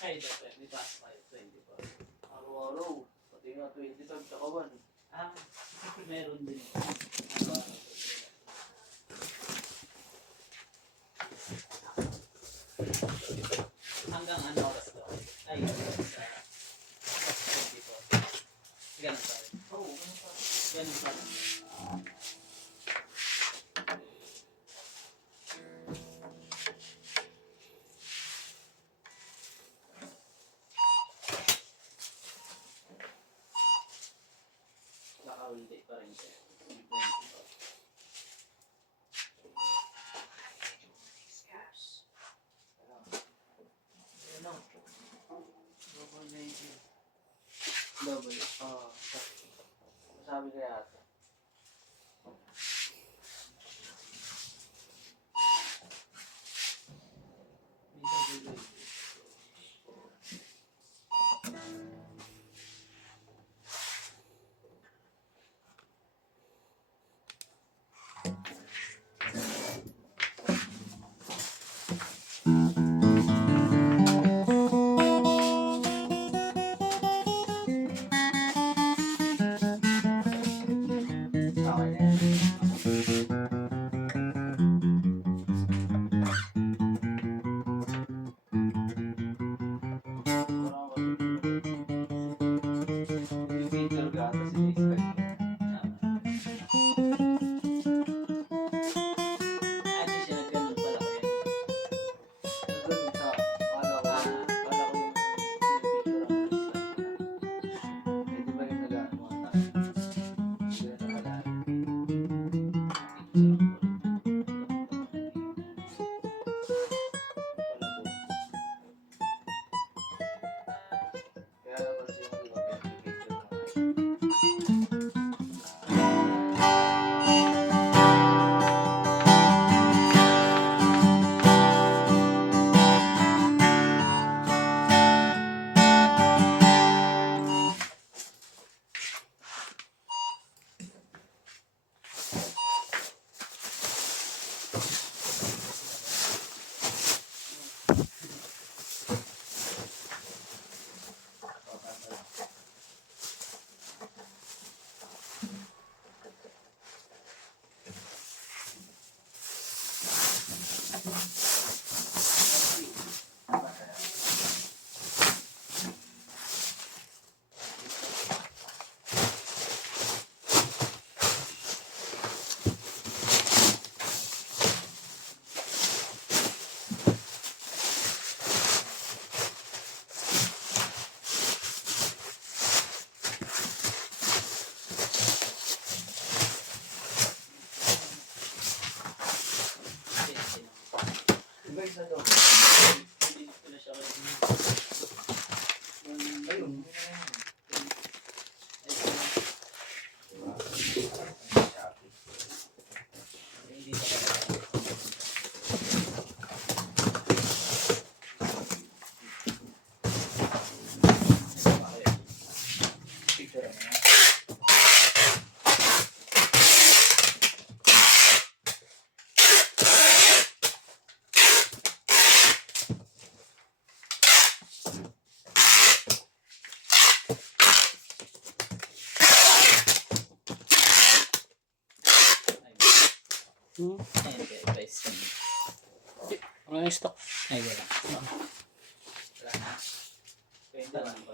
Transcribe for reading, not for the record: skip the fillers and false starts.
Ay, dapat. Di taas tayo. 24. Araw-araw. Pati nga 25 tsaka 1. Ah, meron din. Araw-araw. Hanggang ano oras to? Ay, sa 24. Ganun pa rin. Oo, ganun pa. Ganun pa rin. Naka-holiday pa rin siya. Ano? Double negative. Double. Oo. Masabi ka yata. May double. Okay na yan. Parang elevator ka, tapos in-expect mo. Ah, di siya nagganun pala ko yan. Ganun siya. Akala ko yung pinipicture ang slide na. Eh, di ba yung nag-ano ang tayo? Hindi na nakalala. Kaya napansin mo, di ba, pinipicture na tayo. Iba isa daw. Dito na siya kayo. Ayun. Hindi na kaya. Picture mo na. Ayan, guys. Ano yung stock? Ay, wala. Wala na. Pwede lang ba?